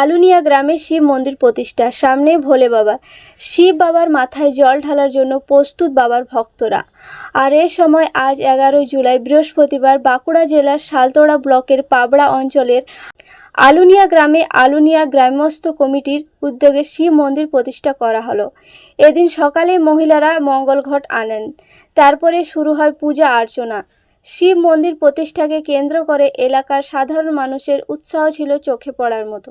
আলুনিয়া গ্রামে শিব মন্দির প্রতিষ্ঠা। সামনে ভোলে বাবা। শিব বাবার মাথায় জল ঢালার জন্য প্রস্তুত বাবার ভক্তরা। আর এ সময় আজ এগারোই জুলাই বৃহস্পতিবার বাঁকুড়া জেলার শালতোড়া ব্লকের পাবড়া অঞ্চলের আলুনিয়া গ্রামে আলুনিয়া গ্রাম্যস্থ কমিটির উদ্যোগে শিব মন্দির প্রতিষ্ঠা করা হলো। এদিন সকালে মহিলারা মঙ্গল ঘট আনেন। তারপরে শুরু হয় পূজা অর্চনা। শিব মন্দির প্রতিষ্ঠাকে কেন্দ্র করে এলাকার সাধারণ মানুষের উৎসাহ ছিল চোখে পড়ার মতো।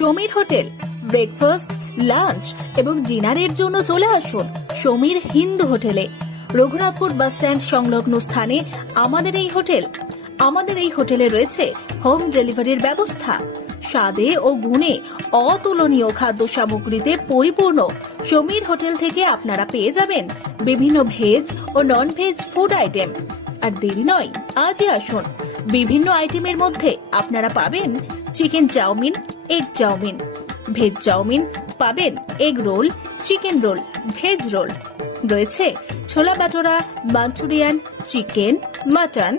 Samir hotel breakfast lunch এবং ডিনারের জন্য চলে আসুন সমীর হিন্দু হোটেলে। রঘুনাথপুর বাস স্ট্যান্ড সংলগ্ন স্থানে আমাদের এই হোটেল আমাদের এই হোটেলে রয়েছে হোম ডেলিভারির ব্যবস্থা। স্বাদে ও গুণে অতুলনীয় খাদ্য সামগ্রীতে পরিপূর্ণ। সমীর হোটেল থেকে আপনারা পেয়ে যাবেন বিভিন্ন ভেজ ও নন ভেজ ফুড আইটেম আর দেরি নয়, আজই আসুন। বিভিন্ন আইটেমের মধ্যে আপনারা পাবেন chicken chowmein egg chowmein. Veg chowmein পাবেন egg roll chicken roll veg roll রয়েছে ছোলা বাটোরা, Manchurian, chicken, mutton